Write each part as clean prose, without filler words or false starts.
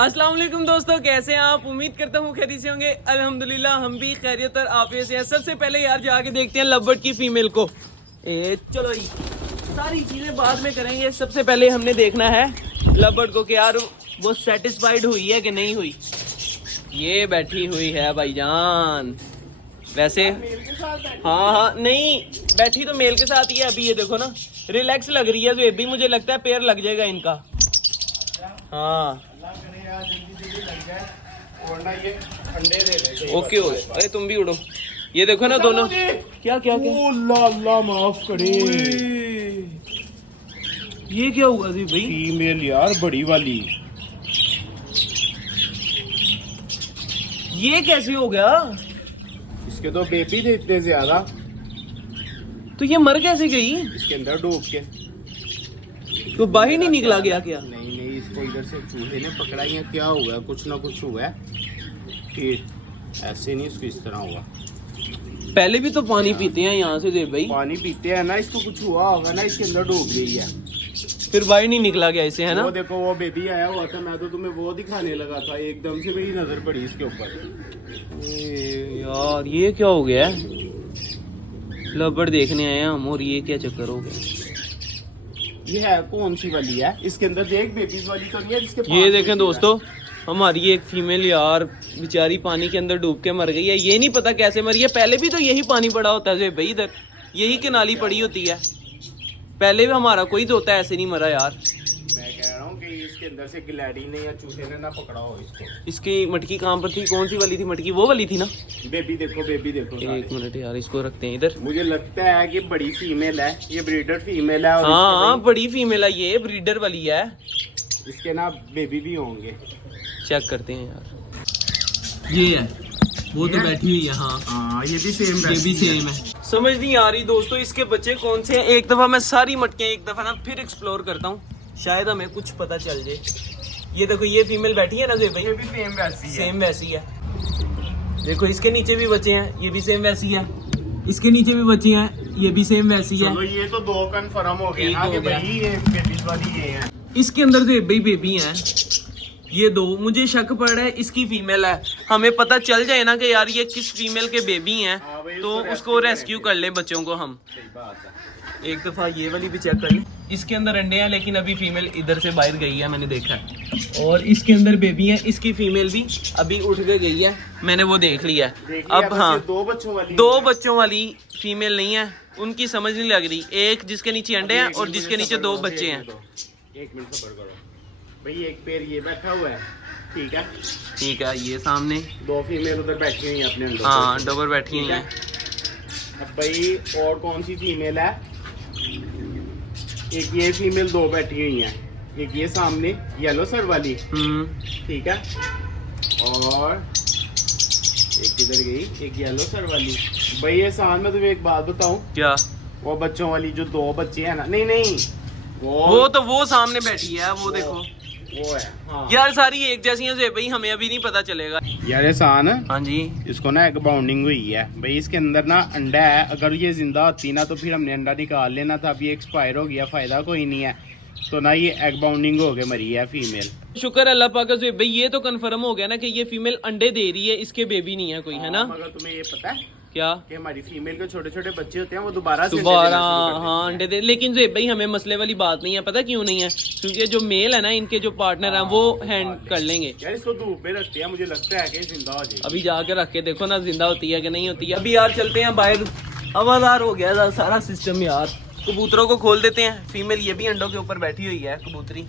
अस्सलाम वालेकुम दोस्तों, कैसे हैं आप? उम्मीद करता हूँ खैरियत से होंगे। अल्हम्दुलिल्लाह हम भी खैरियत और आफियत से हैं। सबसे पहले यार जाके देखते हैं लवबर्ड की फीमेल को। चलो जी, सारी चीजें बाद में करेंगे। सबसे पहले हमने देखना है लवबर्ड को कि यार वो सेटिस्फाइड हुई है कि नहीं हुई। ये बैठी हुई है भाईजान। वैसे हाँ, नहीं बैठी तो मेल के साथ ही है। अभी ये देखो ना, रिलैक्स लग रही है। तो भी मुझे लगता है पैर लग जाएगा इनका। हाँ ओके हो। अरे तुम भी उड़ो। ये देखो ना दोनों। क्या क्या क्या अल्लाह माफ करे। ये क्या हुआ जी भाई? फीमेल यार बड़ी वाली। ये कैसे हो गया? इसके तो बेबी थे इतने ज्यादा, तो ये मर कैसे गई? इसके अंदर डूब के। तो बाहर नहीं निकला गया क्या? नहीं नहीं, इसको इधर से चूहे ने पकड़ा या क्या हुआ, कुछ ना कुछ हुआ है। फिर ऐसे नहीं, इसको इस तरह हुआ। पहले भी तो पानी पीते हैं यहाँ से देव भाई। पानी पीते हैं ना, इसको कुछ हुआ होगा ना, इसके अंदर डूब गई है। फिर बाहर नहीं निकला गया इसे, है ना? वो देखो वो बेबी आया हुआ था, मैं तो तुम्हें वो दिखाने लगा था, एकदम से मेरी नजर पड़ी इसके ऊपर। यार ये क्या हो गया? लवबर्ड देखने आए हैं हम, और ये क्या चक्कर हो गया? ये है कौन सी वाली है? इसके अंदर देख, बेबीज वाली तो नहीं है जिसके पास। ये देखें दोस्तों, हमारी एक फीमेल यार बेचारी पानी के अंदर डूब के मर गई है। ये नहीं पता कैसे मरी है। पहले भी तो यही पानी पड़ा होता है भाई, इधर यही किनाली पड़ी होती है। पहले भी हमारा कोई तोता ऐसे नहीं मरा यार। मैं कह रहा हूँ कि इसके अंदर से गिलहरी ने या चूहे ने ना पकड़ा हो इसको। इसकी मटकी कहाँ पर थी? कौन सी वाली थी मटकी? वो वाली थी ना? बेबी देखो, बेबी देखो। एक मिनट यार, इसको रखते हैं इधर। मुझे लगता है कि बड़ी फीमेल है, ये ब्रीडर फीमेल है। और हाँ बड़ी फीमेल है, ये ब्रीडर वाली है। इसके ना बेबी भी होंगे। चेक करते हैं यार। ये है वो तो बैठी हुई है। हाँ ये भी सेम, ये भी सेम है। समझ नहीं आ रही दोस्तों इसके बच्चे कौन से हैं। एक दफा मैं सारी मटकियां एक दफा ना फिर एक्सप्लोर करता हूँ, शायद हमें कुछ पता चल जाए। ये देखो ये फीमेल बैठी है ना जेब भाई, ये भी सेम वैसी है। सेम वैसी है। देखो इसके नीचे भी बच्चे हैं, ये भी सेम वैसी है। इसके नीचे भी बच्चे हैं, ये भी सेम वैसी है। चलो ये तो दो कंफर्म हो गए ना कि भाई ये बेबीज वाली ये है। इसके अंदर जेब भाई बेबी हैं ये दो। मुझे शक पड़ रहा है इसकी फीमेल है। हमें पता चल जाए ना कि यार ये किस फीमेल के बेबी हैं, तो उसको रेस्क्यू कर ले बच्चों को हम। सही बात है। एक दफा ये वाली भी चेक कर ले। इसके अंदर अंडे हैं, लेकिन अभी फीमेल इधर से बाहर गई है, मैंने देखा है। और इसके अंदर बेबी है, इसकी फीमेल भी अभी उठ के गई है, मैंने वो देख लिया है। अब हाँ, दो बच्चों वाली फीमेल नहीं है, उनकी समझ नहीं लग रही। एक जिसके नीचे अंडे हैं और जिसके नीचे दो बच्चे हैं। एक मिनट सब्र करो भाई। एक पैर ये बैठा हुआ है, ठीक है ठीक है। ये सामने दो फीमेल उधर बैठी हुई है अपने अंडों हाँ अंडों पर बैठी हुई है। अब भाई और कौन सी फीमेल है? एक ये फीमेल दो बैठी हुई है, एक ये सामने येलो सर वाली, ठीक है, और एक इधर गई, एक येलो सर वाली। भाई ये साथ में तुम्हें एक बात बताऊं क्या? वो बच्चों वाली जो दो बच्चे हैं ना, नहीं वो तो वो सामने बैठी है, वो देखो वो है। हाँ। यार सारी एक जैसी हैं भाई, हमें अभी नहीं पता चलेगा यार एहसान, हाँ जी, इसको ना एग बाउंडिंग हुई है भाई। इसके अंदर ना अंडा है, अगर ये जिंदा होती ना तो फिर हमने अंडा निकाल लेना था। अब ये एक्सपायर हो गया, फायदा कोई नहीं है। तो ना ये एग बाउंडिंग हो के मरी है फीमेल। शुक्र अल्लाह पाक से भाई, ये तो कंफर्म हो गया ना कि ये फीमेल अंडे दे रही है, इसके बेबी नहीं है कोई, है ना? मगर तुम्हें ये पता है क्या कि हमारी फीमेल के छोटे छोटे बच्चे होते हैं, वो दोबारा हाँ अंडे दे। लेकिन जो भाई हमें मसले वाली बात नहीं है, पता क्यों नहीं है? क्योंकि जो मेल है ना, इनके जो पार्टनर हैं वो हैंड कर लेंगे। यार इसको धूप में रखते हैं, मुझे लगता है कि जिंदा हो जाएगी। अभी जाके रख के देखो ना जिंदा होती है कि नहीं होती है। अभी यार चलते हैं बाहर, हवादार हो गया सारा सिस्टम यार। कबूतरों को खोल देते हैं। फीमेल ये भी अंडों के ऊपर बैठी हुई है, कबूतरी।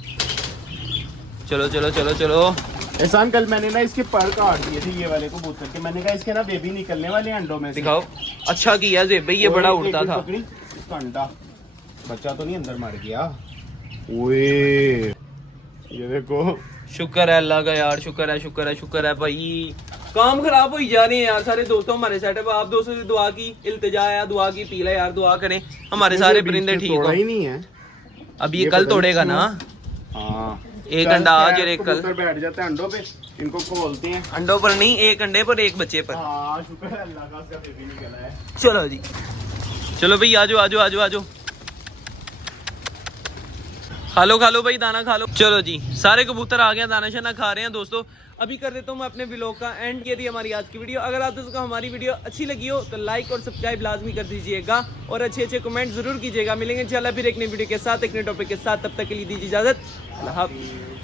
चलो चलो चलो चलो। एहसान, कल मैंने ना इसके पर काट दिए थे ये वाले कबूतर के। मैंने कहा इसके ना बेबी निकलने वाले अंडों में से। दिखाओ। अच्छा किया जेब भाई, ये बड़ा उड़ता था। इसका अंडा बच्चा तो नहीं अंदर मर गया? ओए ये देखो। शुक्र है अल्लाह का यार, शुक्र है शुक्र है शुक्र है भाई। काम खराब हो ही जा रहे हैं यार सारे दोस्तों हमारे सेटअप। आप दोस्तों से दुआ की इल्तिजा है, दुआ की पीला यार, दुआ करें हमारे सारे परिंदे ठीक हो। ही नहीं है अब ये कल तोड़ेगा ना। हाँ, एक अंडा आज और एक कल। बैठ जाते हैं अंडों पे, इनको खोलते हैं। अंडों पर नहीं, एक अंडे पर एक बच्चे पर। हाँ, शुक्र है अल्लाह का, उसका बेबी निकला है। चलो जी, चलो भाई आजो आजो आजो आजो। खा लो भाई, दाना खा लो। चलो जी, सारे कबूतर आ गए, दाना शाना खा रहे हैं दोस्तों। अभी कर देता हूँ मैं अपने व्लॉग का एंड। ये थी हमारी आज की वीडियो। अगर आप दोस्तों को हमारी वीडियो अच्छी लगी हो तो लाइक और सब्सक्राइब लाजमी कर दीजिएगा और अच्छे कमेंट जरूर कीजिएगा। मिलेंगे इंशाल्लाह फिर एक नई वीडियो के साथ, एक नए टॉपिक के साथ। तब तक के लिए दीजिए इजाजत। अल्लाह हाफ़िज़।